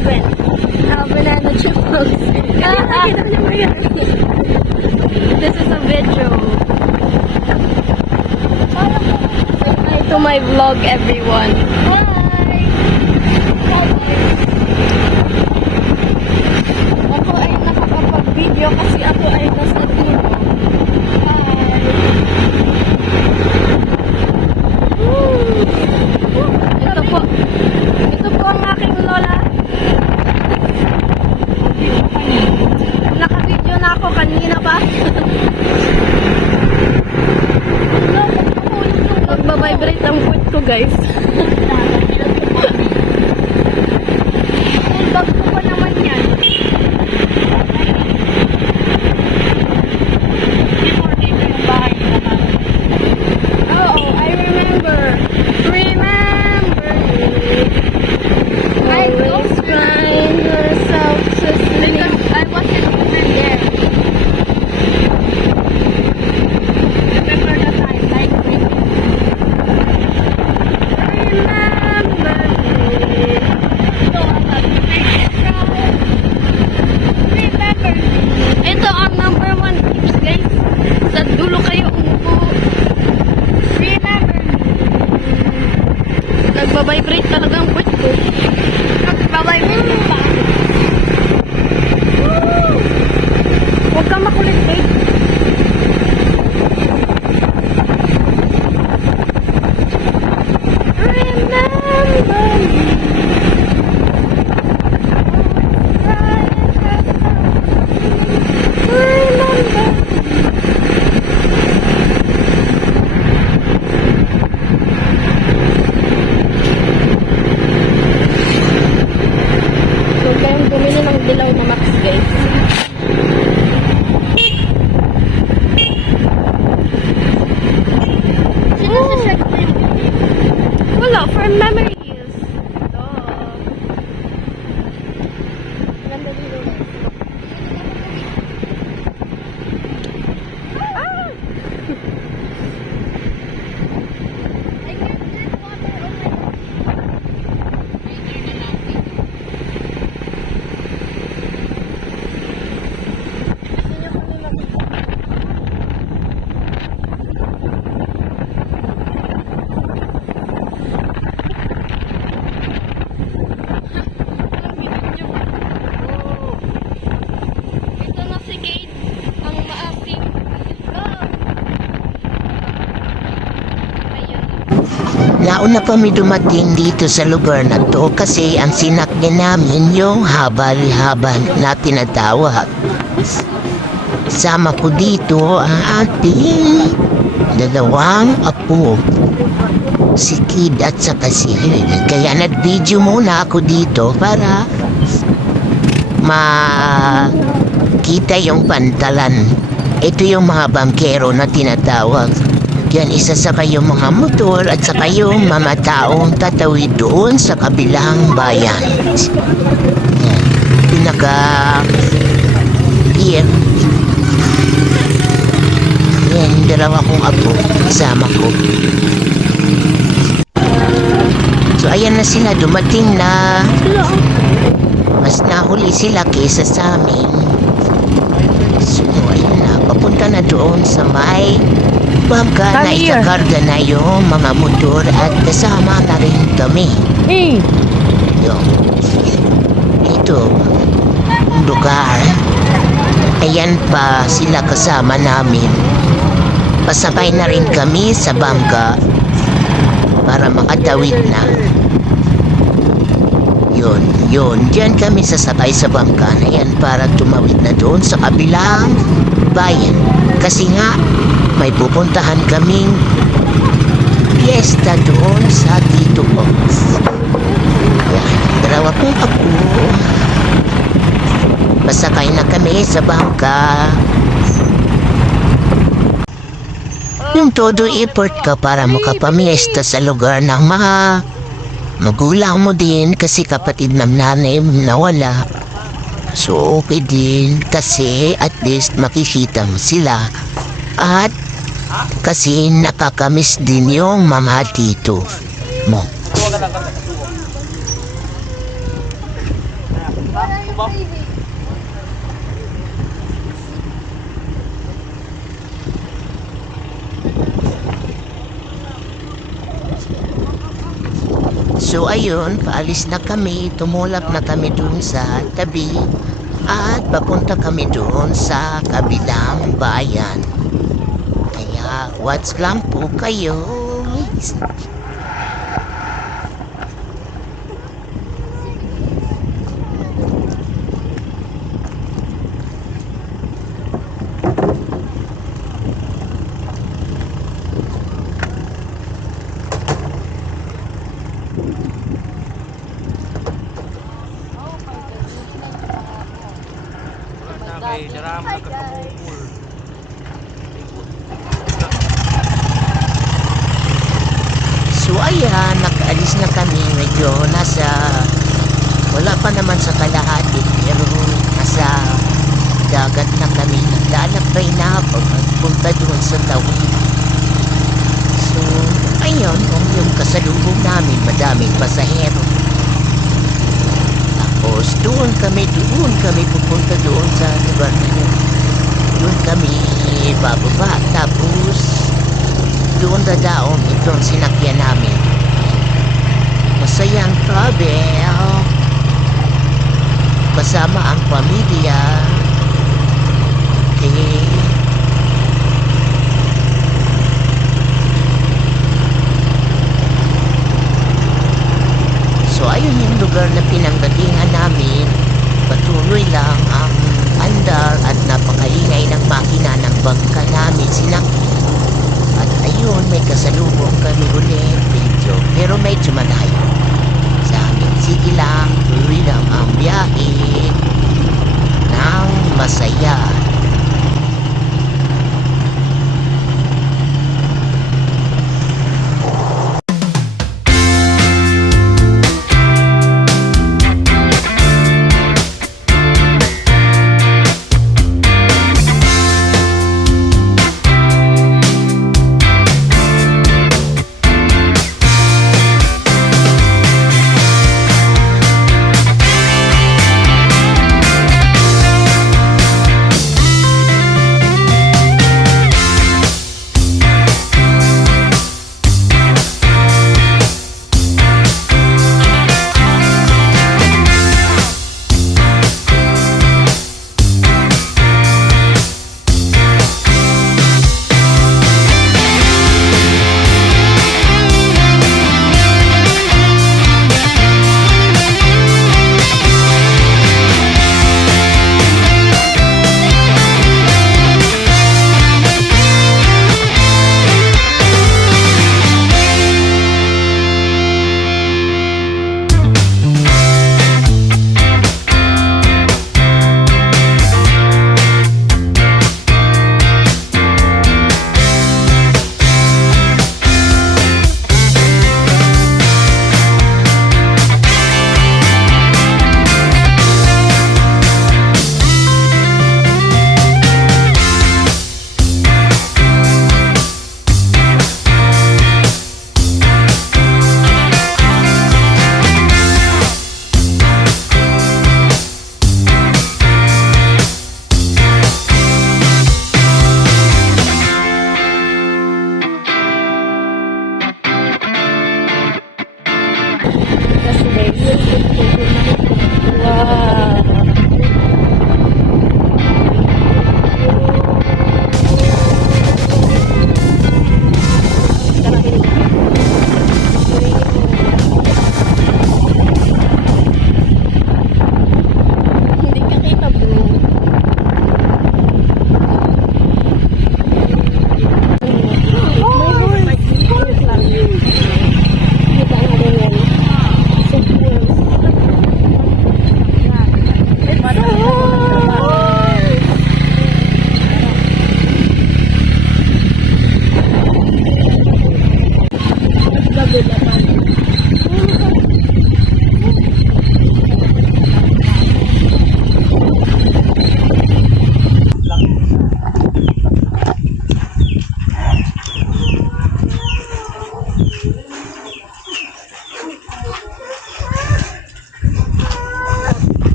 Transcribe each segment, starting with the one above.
oven. Banana chips. This is a video. Say hi to my vlog, everyone. Ako ay nakakapag-video kasi ako ay nasa dulo. Ito po. Ito po ang aking lola. Naka-video na ako kanina pa. Magbabibrate ang foot ko, guys. Bag ko pa naman yan. Oo, I remember. Remember me. Always find yourself to sleep. I wasn't even there. Remember the time, like me. Remember me. Remember me. Ito ang number 1 tips, guys. Sa dulo kayo umupo. Remember me. Nagbabibrate talaga ang foot ko. Nagbabibrate pa. Huwag kang makulit, babe. Remember me. Huwag kayong bumili ng dilaw na Max, guys. Wala, for memories. Ito. Ganda dito. Ah! Ito na si Kate, ang maasim. Ayan. Nauna pa may dumating dito sa lugar na to kasi ang sinakyan namin yung habal-habal na tinatawag. Sama ko dito ang ating dalawang apo. Si Kid at saka si Hil. Kaya nag-video muna ako dito para makita yung pantalan. Ito yung mga bangkero na tinatawag. Yan, isa sa kayong mga motor at sa kayong mga taong tatawid doon sa kabilang bayan. Yan. Pinaka-pier. Yan, dalawa kong apo. Kasama ko. So, ayan na sila. Dumating na. Mas nahuli sila kaysa sa amin. So, ayan na. Papunta na doon sa may bangka na ikakarga na yung mga motor at kasama na rin kami. Yung, ito, lugar. Ayan pa sila kasama namin. Pasabay na rin kami sa bangka para makatawid na. Yun. Diyan kami sasabay sa bangka na yan para tumawid na doon sa kabilang bayan. Kasi nga, may pupuntahan kaming fiesta doon sa Tito Box. Yan, dalawa kong apo. Pasakay na kami sa bangka. Yung todo effort ka para makapamiesta sa lugar ng mga magulang mo din kasi kapatid ng nanay nawala. So okay din kasi at least makikita mo sila. At kasi nakakamiss din yung mga tito mo. So ayun, paalis na kami, tumulap na kami dun sa tabi at papunta kami doon sa kabilang bayan. Kaya watch lang po kayo. Kay daram nagkakabungkol. So ayan, nakaalis na kami. Medyo wala pa naman sa kalahati pero nasa dagat na kami. Naglalakbay na pagpunta doon sa tawid. So ayun, yung kasalubong namin, madaming pasahero. Tapos doon kami pupunta doon sa lugar na yun. Doon kami bababa. Tapos doon dadaon itong sinakyan namin. Masayang travel. Kasama ang pamilya. Okay. So ayun yung lugar na pinanggalingan namin. Patuloy lang ang andar at napakaingay ng makina ng bangka namin sinakyan. At ayun, may kasalubong kami ulit video. Pero medyo malayo sa amin. Sige lang, tuloy lang ang biyahe ng masaya.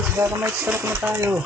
guys, baka may stroke na tayo.